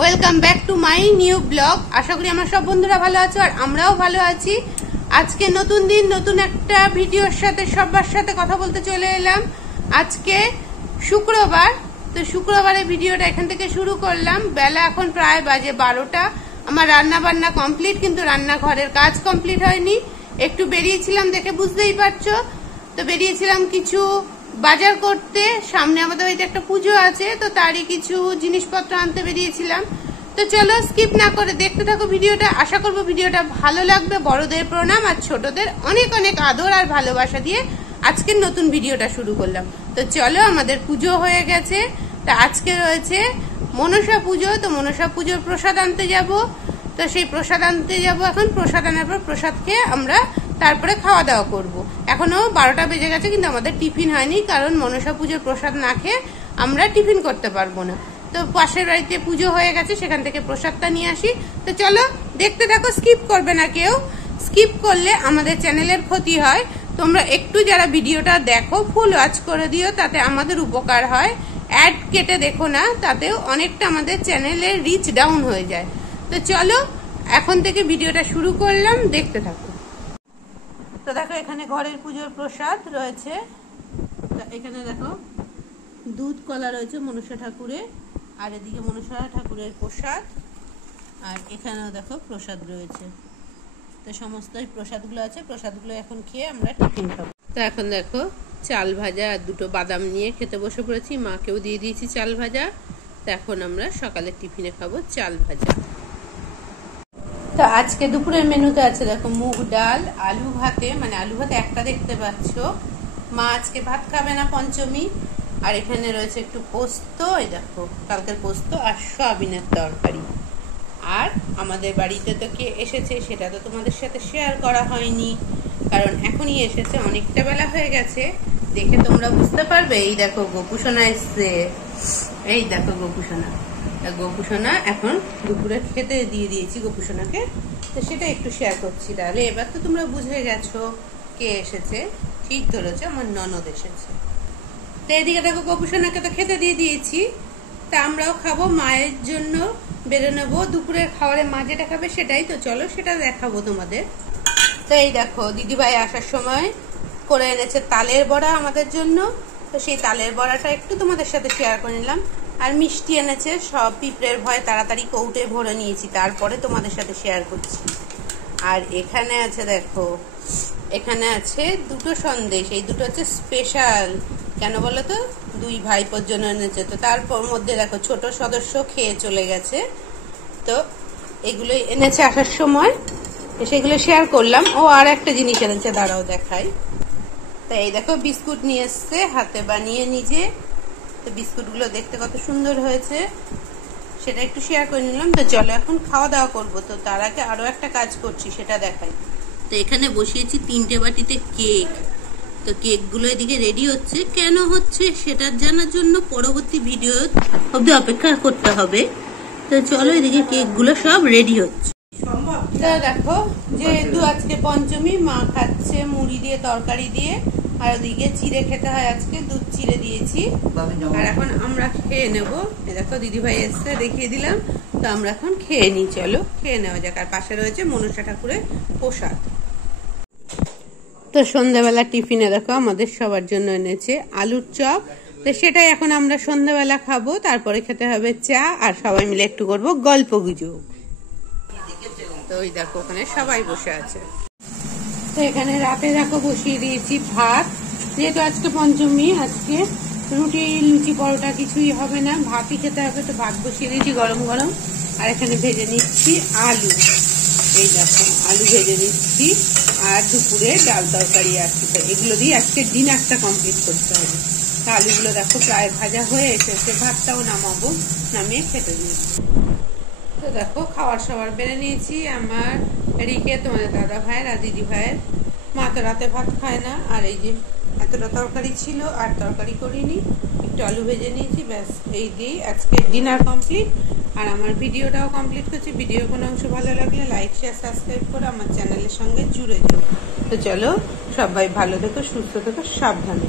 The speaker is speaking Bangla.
Welcome back to my new blog. আশা করি আমার সব বন্ধুরা ভালো আছো আর আমরাও ভালো আছি। আজকে নতুন দিন, নতুন একটা ভিডিওর সাথে সবার সাথে কথা বলতে চলে এলাম। আজকে শুক্রবার, তো শুক্রবারের ভিডিওটা এখান থেকে শুরু করলাম। বেলা এখন প্রায় বাজে 12টা। আমার রান্না বান্না কমপ্লিট, কিন্তু রান্নাঘরের কাজ কমপ্লিট হয়নি। একটু বেরিয়েছিলাম, দেখে বুঝতেই পারছো। তো বেরিয়েছিলাম কিছু বাজার করতে, সামনে আমাদের বাড়িতে একটা পুজো আছে, তো তারই কিছু জিনিসপত্র আনতে বেরিয়েছিলাম। তো চলো স্কিপ না করে দেখতে থাকো ভিডিওটা। আশা করবো ভিডিওটা ভালো লাগবে। বড়দের প্রণাম আর ছোটদের অনেক অনেক আদর আর ভালোবাসা দিয়ে আজকের নতুন ভিডিওটা শুরু করলাম। তো চলো, আমাদের পুজো হয়ে গেছে। তা আজকে রয়েছে মনসা পুজো। তো মনসা পুজোর প্রসাদ আনতে যাব। তো সেই প্রসাদ আনতে যাব। এখন প্রসাদ আনার পর প্রসাদ খেয়ে আমরা তারপরে খাওয়া দাওয়া করব। এখনো 12টা বেজে গেছে, কিন্তু আমাদের টিফিন হয়নি, কারণ মনসা পুজোর প্রসাদ না খেয়ে আমরা টিফিন করতে পারবো না। তো পাশের বাড়িতে পুজো হয়ে গেছে, সেখান থেকে প্রসাদটা নিয়ে আসি। তো চলো দেখতে থাকো, স্কিপ করবে না কেউ। স্কিপ করলে আমাদের চ্যানেলের ক্ষতি হয়। তোমরা একটু যারা ভিডিওটা দেখো ফুল ওয়াচ করে দিও, তাতে আমাদের উপকার হয়। অ্যাড কেটে দেখো না, তাতেও অনেকটা আমাদের চ্যানেলের রিচ ডাউন হয়ে যায়। তো চলো এখন থেকে ভিডিওটা শুরু করলাম, দেখতে থাকো। তো দেখো, এখানে ঘরের পুজোর প্রসাদ রয়েছে। এখানে দেখো দুধ কলা রয়েছে মনসা ঠাকুরের, আর এদিকে মনসা ঠাকুরের প্রসাদ, আর এখানেও দেখো প্রসাদ রয়েছে। তো সমস্ত প্রসাদগুলো আছে, প্রসাদগুলো এখন খেয়ে আমরা টিফিন খাবো। তো এখন দেখো চাল ভাজা আর দুটো বাদাম নিয়ে খেতে বসে পড়েছি। মাকেও দিয়ে দিয়েছি চাল ভাজা। তো এখন আমরা সকালে টিফিনে খাবো চাল ভাজা। তো আজকে দুপুরের মেনুতে আছে দেখো মুগ ডাল, আলু ভাতে, মানে আলু ভাতে একটা দেখতে পাচ্ছ। মা আজকে ভাত খাবে না, পঞ্চমী। আর এখানে রয়েছে একটু পোস্ত, এই দেখো কালকের পোস্ত, আর সয়াবিনের তরকারি। আর আমাদের বাড়িতে তো কে এসেছে সেটা তো তোমাদের সাথে শেয়ার করা হয়নি, কারণ এখনই এসেছে, অনেকটা বেলা হয়ে গেছে। দেখে তোমরা বুঝতে পারবে। এই দেখো গোপুসোনা এসছে, এই দেখো গোপুসোনা। গোপুসোনা এখন দুপুরে খেতে দিয়ে দিয়েছি গোপুসোনাকে, তো সেটা একটু শেয়ার করছি। তাহলে এবার তো তোমরা বুঝে গেছো কে এসেছে। ঠিক ধরেছো, আমার ননদ এসেছে। তো এদিকে দেখো গোপুসোনাকে তো খেতে দিয়ে দিয়েছি। তা আমরাও খাবো, মায়ের জন্য বেড়ে নেবো। দুপুরের খাবারে মা যেটা খাবে সেটাই, তো চলো সেটা দেখাবো তোমাদের। তো এই দেখো দিদিভাই আসার সময় করে এনেছে তালের বড়া আমাদের জন্য। তো সেই তালের বড়াটা একটু তোমাদের সাথে শেয়ার করে নিলাম। আর মিষ্টি এনেছে, সব পিঁপড়ের ভয়ে তাড়াতাড়ি কৌটে ভরে নিয়েছি, তারপরে তোমাদের সাথে শেয়ার করছি। আর এখানে আছে দেখো, এখানে আছে দুটো সন্দেশ। এই দুটো হচ্ছে স্পেশাল, কেন বলো তো, দুই ভাইপোর জন্য এনেছে। তো তারপর মধ্যে দেখো ছোট সদস্য খেয়ে চলে গেছে। তো এগুলো এনেছে আসার সময়, সেগুলো শেয়ার করলাম। ও আর একটা জিনিস এনেছে, দাঁড়াও দেখাই। তো এই দেখো বিস্কুট নিয়ে এসছে, হাতে বানিয়ে নিজে। তো বিস্কুটগুলো দেখতে কত সুন্দর হয়েছে, সেটা একটু শেয়ার করে নিলাম। তো চলো এখন খাওয়া দাওয়া করবো। তো তার আগে আরো একটা কাজ করছি, সেটা দেখাই। তো এখানে বসিয়েছি 3টে বাটিতে কেক। তো কেকগুলো এদিকে রেডি হচ্ছে। কেন হচ্ছে সেটা জানার জন্য পরবর্তী ভিডিও অবধি অপেক্ষা করতে হবে। তো চলো, এদিকে কেকগুলো সব রেডি হচ্ছে। তো দেখো, যেহেতু আজকে পঞ্চমী, মা খাচ্ছে মুড়ি দিয়ে তরকারি দিয়ে, আর ওদিকে চিড়ে খেতে হয় আজকে, দুধ চিড়ে দিয়েছি। আর এখন আমরা খেয়ে নেবো। দেখো দিদিভাই এসছে, দেখিয়ে দিলাম। তো আমরা এখন খেয়ে নিই, চলো খেয়ে নেওয়া যাক। আর পাশে রয়েছে মনসা ঠাকুরের প্রসাদ। তো সন্ধ্যাবেলা টিফিনে দেখো আমাদের সবার জন্য এনেছে আলুর চপ। তো সেটাই এখন আমরা সন্ধ্যাবেলা খাবো। তারপরে খেতে হবে চা, আর সবাই মিলে একটু করবো গল্প গুজব। তো ওই দেখো ওখানে সবাই বসে আছে। তো এখানে রাতে দেখো বসিয়ে দিয়েছি ভাত। যেহেতু আজকে পঞ্চমী, আজকে রুটি লুচি পরোটা কিছুই হবে না, ভাতই খেতে হবে। তো ভাত বসিয়ে দিয়েছি গরম গরম। আর এখানে ভেজে নিচ্ছি আলু, এই দেখো আলু ভেজে নিচ্ছি। আর দুপুরে ডাল তরকারি আছে। তো এগুলো দিয়ে আজকে ডিনারটা কমপ্লিট করতে হবে। তো আলুগুলো দেখো প্রায় ভাজা হয়ে এসেছে, ভাতটাও নামাবো, নামিয়ে খেতে নিচ্ছি। তো দেখো খাওয়ার সবার বেড়ে নিয়েছি। আমার রিকে, তোমাদের দাদা ভাইয়ের আর দিদি ভাইয়ের। মা তো রাতে ভাত খায় না। আর এই যে এতটা তরকারি ছিল, আর তরকারি করিনি, একটু আলু ভেজে নিয়েছি, ব্যাস এই দিয়েই আজকে ডিনার কমপ্লিট। আর আমার ভিডিওটাও কমপ্লিট করছি। ভিডিও কোনো অংশ ভালো লাগলে লাইক শেয়ার সাবস্ক্রাইব করে আমার চ্যানেলের সঙ্গে জুড়ে যাও। তো চলো, সবাই ভালো থেকো, সুস্থ থেকো, সাবধানে।